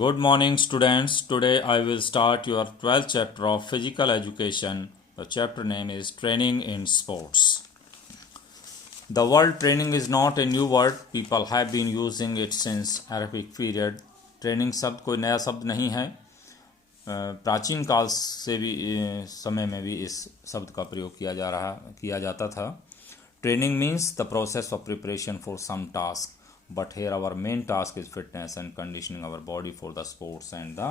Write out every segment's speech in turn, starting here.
Good morning, students. Today I will start your 12th chapter of physical education. The chapter name is Training in Sports. The word training is not a new word. People have been using it since Arabic period. Training शब्द कोई नया शब्द नहीं है. प्राचीन काल से भी समय में भी इस शब्द का प्रयोग किया जाता था. Training means the process of preparation for some task. But here our main task is fitness and conditioning our body for the sports and the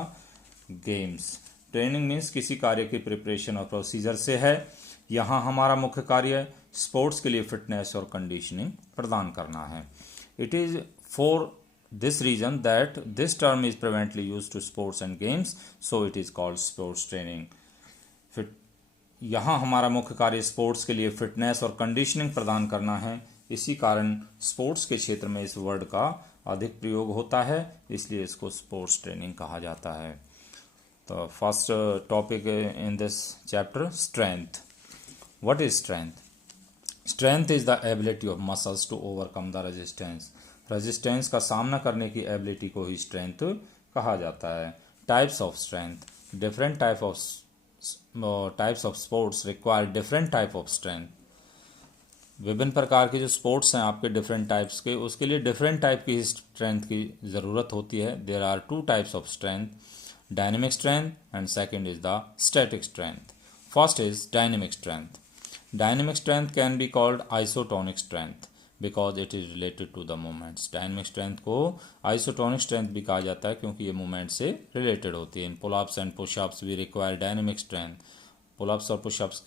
games. Training means किसी कार्य की प्रिपरेशन और प्रोसीजर से है. यहाँ हमारा मुख्य कार्य स्पोर्ट्स के लिए फिटनेस और कंडीशनिंग प्रदान करना है. It is for this reason that this term is prevalently use to sports and games, so it is called sports training. यहाँ हमारा मुख्य कार्य स्पोर्ट्स के लिए फिटनेस और कंडीशनिंग प्रदान करना है. इसी कारण स्पोर्ट्स के क्षेत्र में इस वर्ड का अधिक प्रयोग होता है, इसलिए इसको स्पोर्ट्स ट्रेनिंग कहा जाता है. तो first topic in this chapter, strength. What is strength? Strength is the ability of muscles to overcome the resistance. Resistance का सामना करने की एबिलिटी को ही स्ट्रेंथ कहा जाता है. Types of strength. Different types of sports require different type of strength. विभिन्न प्रकार के जो स्पोर्ट्स हैं आपके डिफरेंट टाइप्स के, उसके लिए डिफरेंट टाइप की स्ट्रेंथ की ज़रूरत होती है. There are two types of strength, dynamic strength and second is the static strength. First is dynamic strength. Dynamic strength can be called isotonic strength because it is related to the movements. Dynamic strength को isotonic strength भी कहा जाता है क्योंकि ये movement से related होती है. In pullups and pushups we require dynamic strength. Pullups और पुशअप्स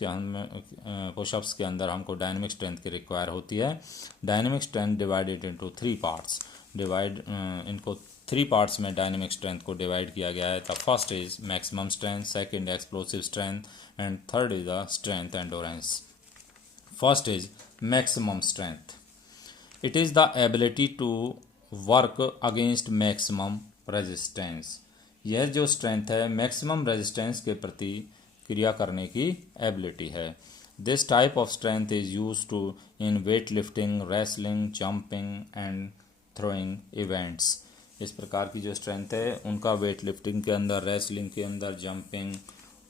के अंदर हमको डायनेमिक स्ट्रेंथ की रिक्वायर होती है. Dynamic strength divided into 3 parts. इनको 3 पार्ट्स में डायनेमिक स्ट्रेंथ को डिवाइड किया गया है. The first is maximum strength, second explosive strength and third is the strength endurance. First is maximum strength. It is the ability to work against maximum resistance. यह जो strength है maximum resistance के प्रति क्रिया करने की एबिलिटी है. This type of strength is use to in weight lifting, wrestling, jumping and throwing events. इस प्रकार की जो स्ट्रेंथ है उनका वेट लिफ्टिंग के अंदर, रेसलिंग के अंदर, जंपिंग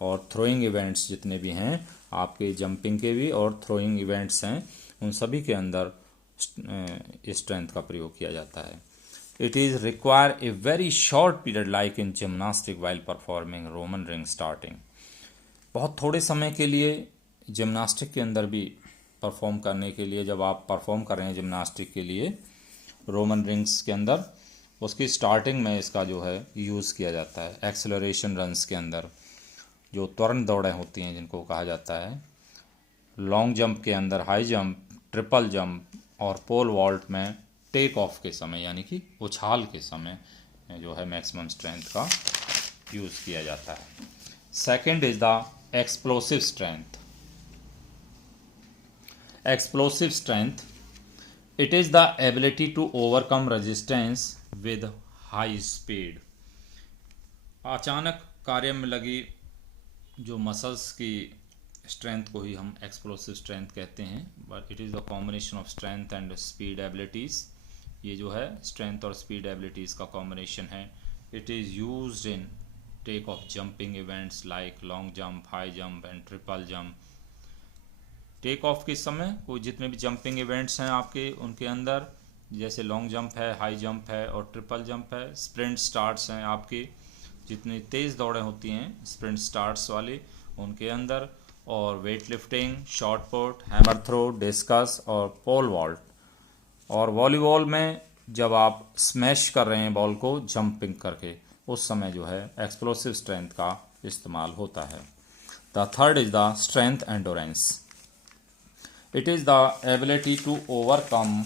और थ्रोइंग इवेंट्स जितने भी हैं, आपके जंपिंग के भी और थ्रोइंग इवेंट्स हैं, उन सभी के अंदर इस स्ट्रेंथ का प्रयोग किया जाता है. It is require a very short period like in gymnastic while performing Roman ring starting. बहुत थोड़े समय के लिए जिम्नास्टिक के अंदर भी परफॉर्म करने के लिए, जब आप परफॉर्म कर रहे हैं जिम्नास्टिक के लिए रोमन रिंग्स के अंदर, उसकी स्टार्टिंग में इसका जो है यूज़ किया जाता है. एक्सेलरेशन रन्स के अंदर जो त्वरण दौड़ें होती हैं जिनको कहा जाता है, लॉन्ग जंप के अंदर, हाई जंप, ट्रिपल जंप और पोल वॉल्ट में टेक ऑफ के समय यानी कि उछाल के समय जो है मैक्सिमम स्ट्रेंथ का यूज़ किया जाता है. Second is the explosive strength. Explosive strength, it is the ability to overcome resistance with high speed. अचानक कार्य में लगी जो मसल्स की स्ट्रेंथ को ही हम एक्सप्लोसिव स्ट्रेंथ कहते हैं. But it is the combination of strength and speed abilities. ये जो है स्ट्रेंथ और स्पीड एबिलिटीज़ का कॉम्बिनेशन है. It is used in take off jumping events like long jump, high jump and triple jump. Take off के समय कोई जितने भी जंपिंग इवेंट्स हैं आपके, उनके अंदर जैसे लॉन्ग जंप है, हाई जंप है और ट्रिपल जंप है. स्प्रिंट स्टार्ट्स हैं आपके, जितनी तेज़ दौड़ें होती हैं स्प्रिंट स्टार्ट्स वाली, उनके अंदर. और weight lifting, shot put, hammer throw, discus और पोल वॉल्ट. और वॉलीबॉल में जब आप स्मैश कर रहे हैं बॉल को जंपिंग करके, उस समय जो है एक्सप्लोसिव स्ट्रेंथ का इस्तेमाल होता है. The third is the strength endurance. It is the ability to overcome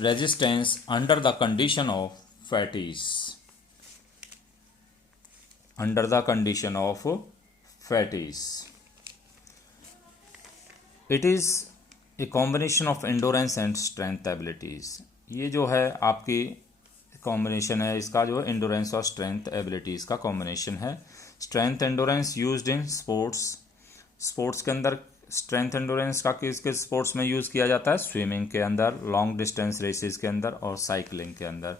resistance under the condition of fatigue. Under the condition of fatigue. It is a combination of endurance and strength abilities. ये जो है आपकी combination है, इसका जो endurance और strength abilities का combination है. Strength endurance used in sports. Sports के अंदर स्ट्रेंथ एंडोरेंस का किस किस स्पोर्ट्स में यूज़ किया जाता है? स्विमिंग के अंदर, लॉन्ग डिस्टेंस रेसेस के अंदर और साइकिलिंग के अंदर.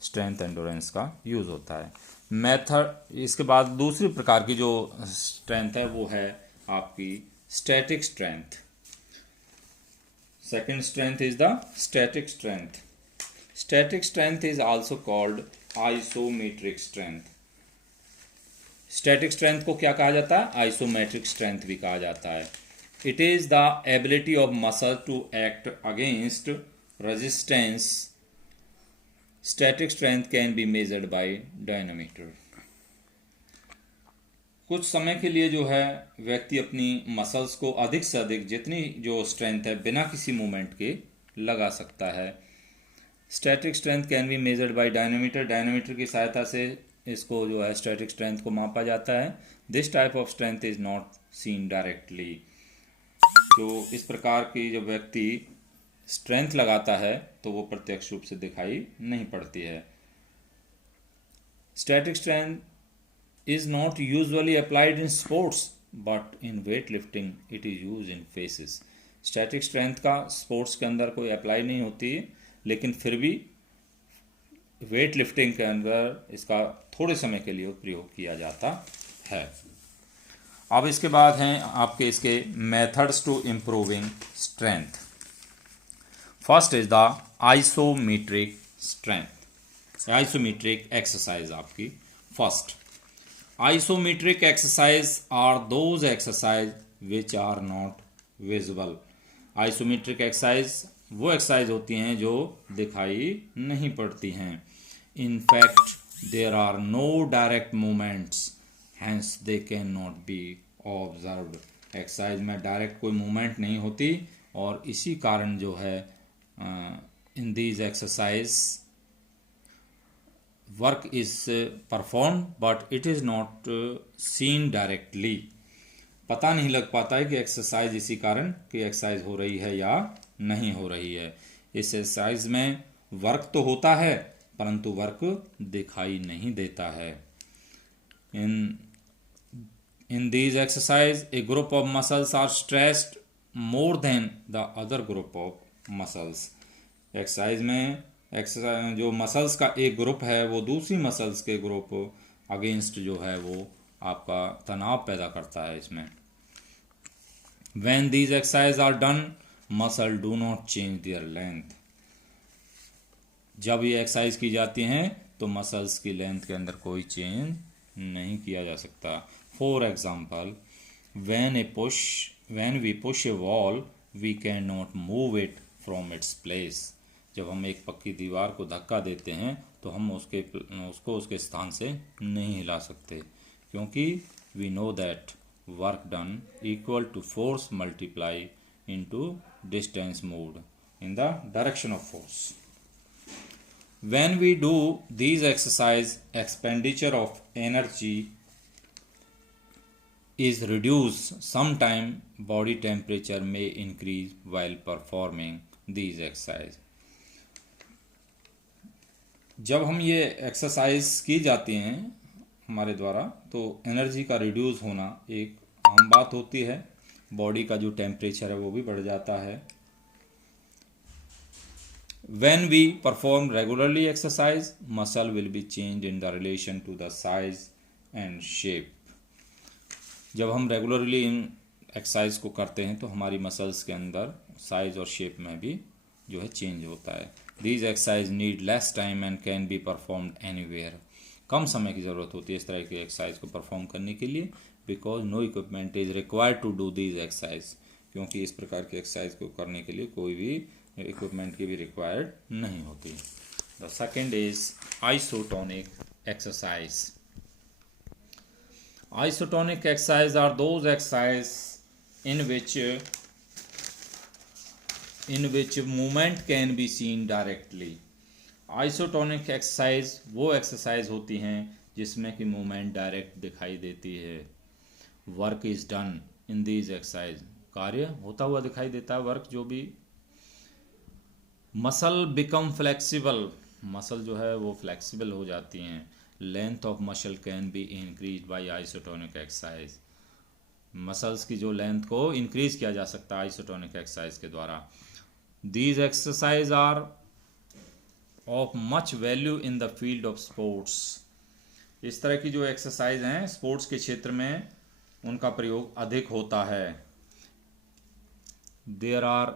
स्ट्रेंथ एंडोरेंस का यूज़ होता है। मेथड, इसके बाद दूसरी प्रकार की जो स्ट्रेंथ है वो है आपकी static strength. Second strength is the static strength. Static strength is also called isometric strength. Static strength को क्या कहा जाता है? आइसोमेट्रिक स्ट्रेंथ भी कहा जाता है। It is the ability of muscle to act against resistance. Static strength can be measured by dynamometer. कुछ समय के लिए जो है व्यक्ति अपनी मसल्स को अधिक से अधिक जितनी जो स्ट्रेंथ है बिना किसी मूवमेंट के लगा सकता है। Static strength can be measured by dynamometer. Dynamometer की सहायता से इसको जो है स्टैटिक स्ट्रेंथ को मापा जाता है। This type of strength is not seen directly. तो इस प्रकार की जब व्यक्ति स्ट्रेंथ लगाता है तो वो प्रत्यक्ष रूप से दिखाई नहीं पड़ती है। Static strength is not usually applied in sports but in weightlifting it is used in phases। Static strength का स्पोर्ट्स के अंदर कोई अप्लाई नहीं होती है, लेकिन फिर भी वेट लिफ्टिंग के अंदर इसका थोड़े समय के लिए प्रयोग किया जाता है। अब इसके बाद हैं आपके इसके methods to improving strength. First is the isometric strength, isometric exercise आपकी first. Isometric exercise are those exercise which are not visible। Isometric exercise वो exercise होती हैं जो दिखाई नहीं पड़ती हैं। In fact, there are no direct movements, hence they cannot be observed। Exercise में direct कोई movement नहीं होती और इसी कारण जो है in these exercise work is performed but it is not seen directly। पता नहीं लग पाता है कि एक्सरसाइज इसी कारण कि एक्सरसाइज हो रही है या नहीं हो रही है। इस एक्सरसाइज में वर्क तो होता है परंतु वर्क दिखाई नहीं देता है। In these exercise a group of muscles are stressed more than the other group of muscles. Exercise में एक्सरसाइज जो मसल्स का एक ग्रुप है वो दूसरी मसल्स के ग्रुप अगेंस्ट जो है वो आपका तनाव पैदा करता है इसमें। When these exercises are done, muscle do not change their length। जब ये एक्सरसाइज की जाती हैं तो मसल्स की लेंथ के अंदर कोई चेंज नहीं किया जा सकता। For example, when we push a wall, we cannot move it from its place। जब हम एक पक्की दीवार को धक्का देते हैं तो हम उसको उसके स्थान से नहीं हिला सकते, क्योंकि we know that work done equal to force multiply into distance moved in the direction of force. When we do these exercise, expenditure of energy is reduced। sometime body temperature may increase while performing these exercise। जब हम ये exercise की जाती हैं हमारे द्वारा तो energy का रिड्यूस होना एक आम बात होती है। बॉडी का जो टेम्परेचर है वो भी बढ़ जाता है। When we perform regularly exercise, muscle will be changed in the relation to the size and shape। जब हम रेगुलरली इन एक्सरसाइज को करते हैं तो हमारी मसल्स के अंदर साइज और शेप में भी जो है चेंज होता है। These exercise need less time and can be performed anywhere. कम समय की ज़रूरत होती है इस तरह की एक्सरसाइज को परफॉर्म करने के लिए, because no equipment is required to do these exercise. क्योंकि इस प्रकार की एक्सरसाइज को करने के लिए कोई भी इक्विपमेंट की भी रिक्वायर्ड नहीं होती। The second is isotonic exercise. Isotonic exercise are those exercise in which movement can be seen directly। Isotonic exercise वो एक्सरसाइज होती हैं जिसमें कि मूवमेंट डायरेक्ट दिखाई देती है। Work is done in these exercise, कार्य होता हुआ दिखाई देता है वर्क जो भी। मसल बिकम फ्लेक्सिबल, मसल जो है वो फ्लेक्सिबल हो जाती हैं। Length of muscle can be increase by isotonic exercise. Muscles की जो लेंथ को इंक्रीज किया जा सकता है आइसोटोनिक एक्सरसाइज के द्वारा। These exercise are of much value in the field of sports. इस तरह की जो एक्सरसाइज हैं स्पोर्ट्स के क्षेत्र में उनका प्रयोग अधिक होता है। There are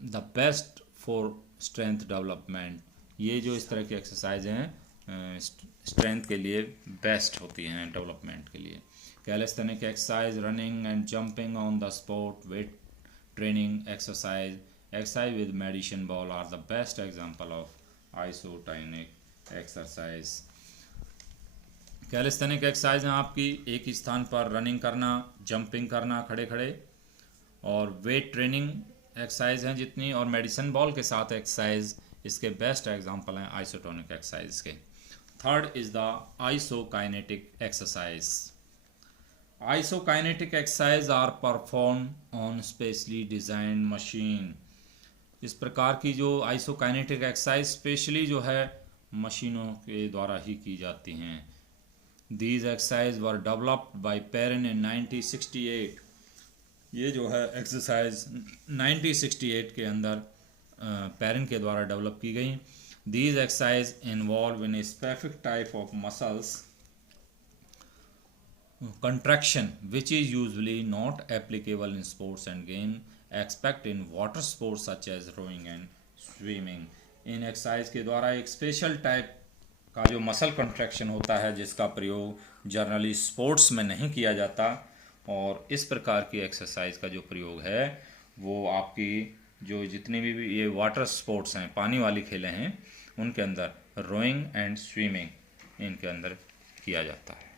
the best for strength development. ये जो इस तरह की एक्सरसाइज हैं स्ट्रेंथ के लिए बेस्ट होती हैं, डेवलपमेंट के लिए। Calisthenic exercise, running and jumping on the spot, weight training exercise with medicine ball are the best example of isotonic exercise। Calisthenic exercise हैं आपकी एक ही स्थान पर रनिंग करना, जंपिंग करना खड़े खड़े, और वेट ट्रेनिंग एक्सरसाइज हैं जितनी, और मेडिसिन बॉल के साथ एक्सरसाइज इसके बेस्ट एग्जांपल हैं आइसोटोनिक एक्सरसाइज के। Third is the isokinetic exercise. Isokinetic exercise are perform on specially design machine. इस प्रकार की जो आइसोकाइनेटिक एक्सरसाइज स्पेशली जो है मशीनों के द्वारा ही की जाती हैं। These exercise were developed by Perrin in 1968। ये जो है एक्सरसाइज 1968 के अंदर पेरिन के द्वारा डेवलप की गई। These exercise involve in a specific type of muscles contraction which is usually not applicable in sports and game except in water sports such as rowing and swimming। In exercise के द्वारा एक special type का जो muscle contraction होता है जिसका प्रयोग generally sports में नहीं किया जाता, और इस प्रकार की एक्सरसाइज का जो प्रयोग है वो आपकी जो जितनी भी ये वाटर स्पोर्ट्स हैं, पानी वाली खेलें हैं, उनके अंदर रोइंग एंड स्विमिंग इनके अंदर किया जाता है।